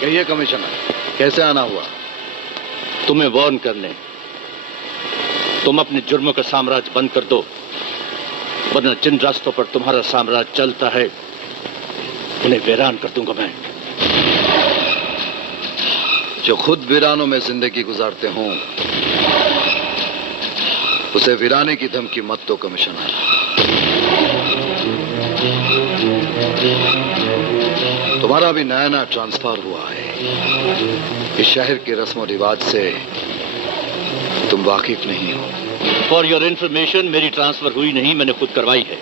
कहिए कमिश्नर, कैसे आना हुआ? तुम्हें वार्न करने। तुम अपने जुर्मों का साम्राज्य बंद कर दो, वरना जिन रास्तों पर तुम्हारा साम्राज्य चलता है उन्हें वीरान कर दूंगा मैं। जो खुद वीरानों में जिंदगी गुजारते हों उसे वीराने की धमकी मत दो कमिश्नर। तुम्हारा भी नया नया ट्रांसफर हुआ है। इस शहर के रस्म रिवाज से तुम वाकिफ नहीं हो। फॉर योर इंफॉर्मेशन, मेरी ट्रांसफर हुई नहीं, मैंने खुद करवाई है।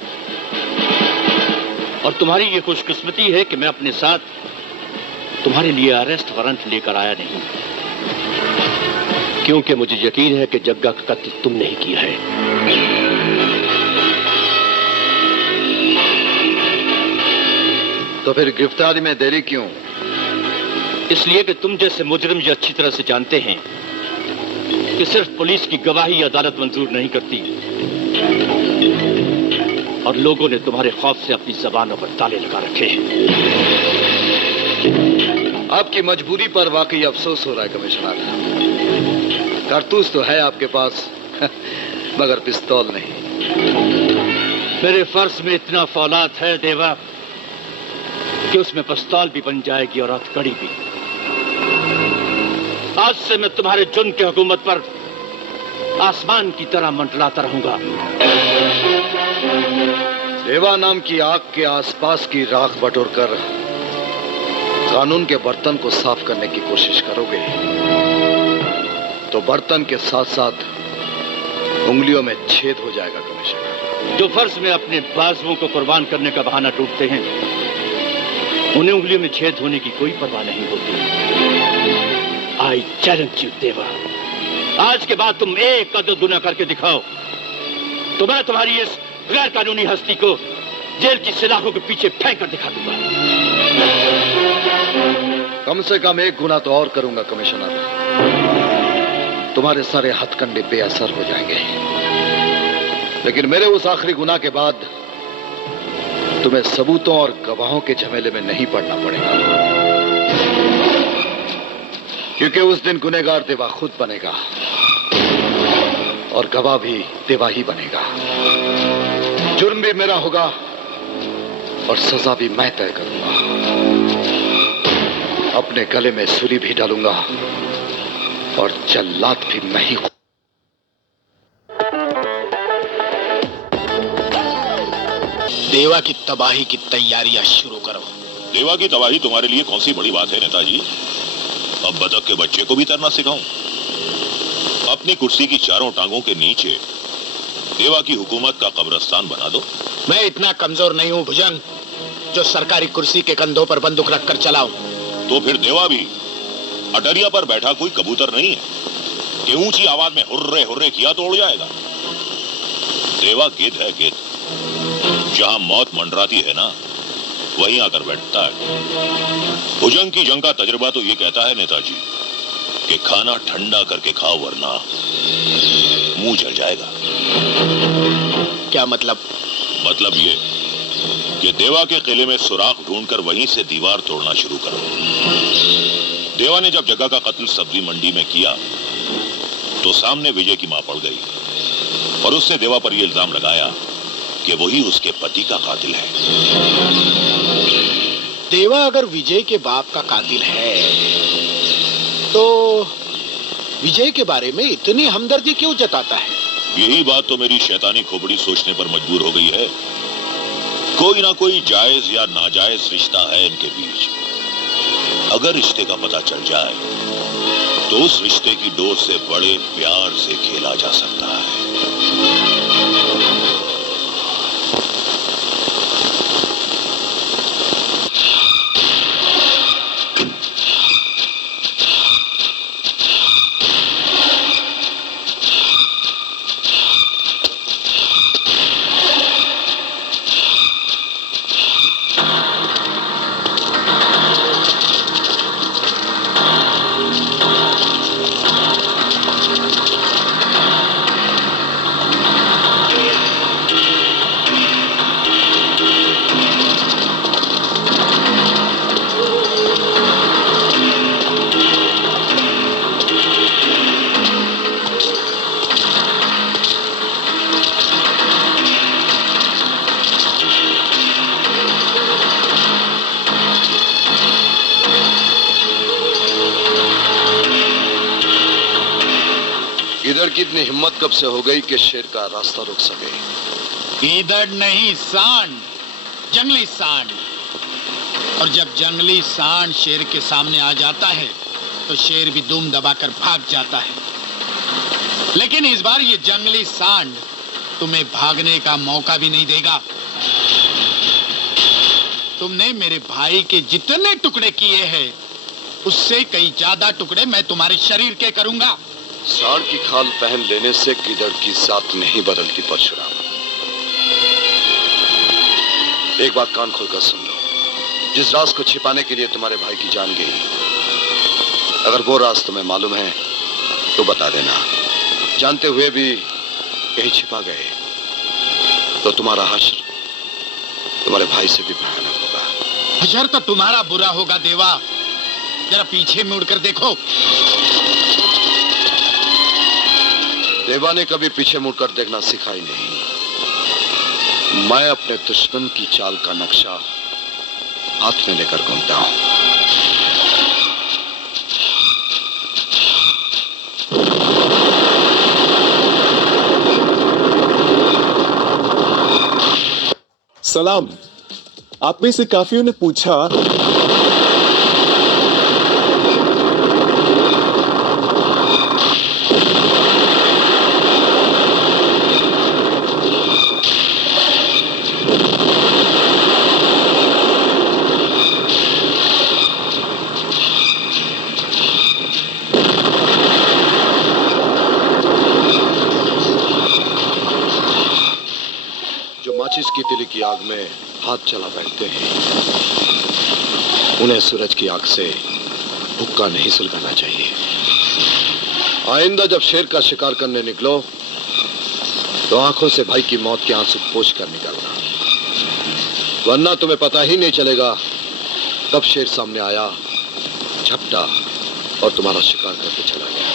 और तुम्हारी ये खुशकिस्मती है कि मैं अपने साथ तुम्हारे लिए अरेस्ट वारंट लेकर आया नहीं, क्योंकि मुझे यकीन है कि जग्गा का कत्ल तुमने ही किया है। तो फिर गिरफ्तारी में देरी क्यों? इसलिए कि तुम जैसे मुजरिम ये अच्छी तरह से जानते हैं कि सिर्फ पुलिस की गवाही अदालत मंजूर नहीं करती, और लोगों ने तुम्हारे खौफ से अपनी जबानों पर ताले लगा रखे हैं। आपकी मजबूरी पर वाकई अफसोस हो रहा है कमिश्नर। कारतूस तो है आपके पास मगर पिस्तौल नहीं। मेरे फर्ज में इतना फौलाद है देवा कि उसमें पिस्तौल भी बन जाएगी और हथकड़ी भी। आज से मैं तुम्हारे जुर्म की हुकूमत पर आसमान की तरह मंडलाता रहूंगा। देवा नाम की आग के आसपास की राख बटोरकर कानून के बर्तन को साफ करने की कोशिश करोगे तो बर्तन के साथ साथ उंगलियों में छेद हो जाएगा कमिश्नर। जो फर्ज में अपने बाजुओं को कुर्बान करने का बहाना ढूंढते हैं उन्हें उंगलियों में छेद होने की कोई परवाह नहीं होती। आई चैलेंज यू देवा, आज के बाद तुम एक कदम गुनाह करके दिखाओ तो मैं तुम्हारी इस गैर कानूनी हस्ती को जेल की सलाखों के पीछे फेंक कर दिखा दूंगा। कम से कम एक गुनाह तो और करूंगा कमिश्नर। तुम्हारे सारे हथकंडे बेअसर हो जाएंगे, लेकिन मेरे उस आखिरी गुनाह के बाद तुम्हें सबूतों और गवाहों के झमेले में नहीं पड़ना पड़ेगा, क्योंकि उस दिन गुनहगार देवा खुद बनेगा और गवाह भी देवा ही बनेगा। जुर्म भी मेरा होगा और सजा भी मैं तय करूंगा। अपने गले में सुली भी डालूंगा और जल्लाद भी मैं ही। देवा की तबाही की तैयारियां शुरू करो। देवा की तबाही तुम्हारे लिए कौन सी बड़ी बात है नेताजी? अब बतख के बच्चे को भी तैरना सिखाऊं? अपनी कुर्सी की चारों टांगों के नीचे देवा की हुकूमत का कब्रिस्तान बना दो। मैं इतना कमजोर नहीं हूं भुजंग जो सरकारी कुर्सी के कंधों पर बंदूक रखकर चलाऊं। तो फिर देवा भी अटरिया पर बैठा कोई कबूतर नहीं है कि ऊंची आवाज में हुर्रे हुर्रे किया तो उड़ जाएगा। देवा गिद्ध है, गिद्ध। जहां मौत मंडराती है ना वहीं आकर बैठता है। भुजंग की जंग का तजुर्बा तो ये कहता है नेताजी कि खाना ठंडा करके खाओ वरना मुंह जल जाएगा। क्या मतलब? मतलब ये कि देवा के किले में सुराख ढूंढकर वहीं से दीवार तोड़ना शुरू करो। देवा ने जब जग्गा का कत्ल सब्जी मंडी में किया तो सामने विजय की मां पड़ गई और उसने देवा पर यह इल्जाम लगाया कि वही उसके पति का कातिल है। देवा अगर विजय के बाप का कातिल है तो विजय के बारे में इतनी हमदर्दी क्यों जताता है? यही बात तो मेरी शैतानी खोपड़ी सोचने पर मजबूर हो गई है। कोई ना कोई जायज या नाजायज रिश्ता है इनके बीच। अगर रिश्ते का पता चल जाए तो उस रिश्ते की डोर से बड़े प्यार से खेला जा सकता है। गीदड़ की इतनी हिम्मत कब से हो गई कि शेर का रास्ता रोक सके? गीदड़ नहीं, सांड, जंगली सांड। और जब जंगली सांड शेर के सामने आ जाता है तो शेर भी दुम दबाकर भाग जाता है। लेकिन इस बार ये जंगली सांड तुम्हें भागने का मौका भी नहीं देगा। तुमने मेरे भाई के जितने टुकड़े किए हैं उससे कई ज्यादा टुकड़े मैं तुम्हारे शरीर के करूंगा। सांड की खाल पहन लेने से गीदड़ की जात नहीं बदलती परशुराम। एक बात कान खोलकर सुन लो। जिस राज को छिपाने के लिए तुम्हारे भाई की जान गई, अगर वो राज तुम्हें मालूम है तो बता देना। जानते हुए भी कहीं छिपा गए तो तुम्हारा हश्र तुम्हारे भाई से भी भयानक होगा। हश्र तो तुम्हारा बुरा होगा देवा। जरा पीछे मुड़कर देखो। देवा ने कभी पीछे मुड़कर देखना सीखा ही नहीं। मैं अपने दुश्मन की चाल का नक्शा हाथ में लेकर घूमता हूं। सलाम। आप में से काफियों ने पूछा माचिस की तिली की आग में हाथ चला बैठते हैं, उन्हें सूरज की आग से हुक्का नहीं सुलगाना चाहिए। आइंदा जब शेर का शिकार करने निकलो तो आंखों से भाई की मौत के आंसू पोंछ कर निकलना, वरना तुम्हें पता ही नहीं चलेगा कब शेर सामने आया, झपटा और तुम्हारा शिकार करके चला गया।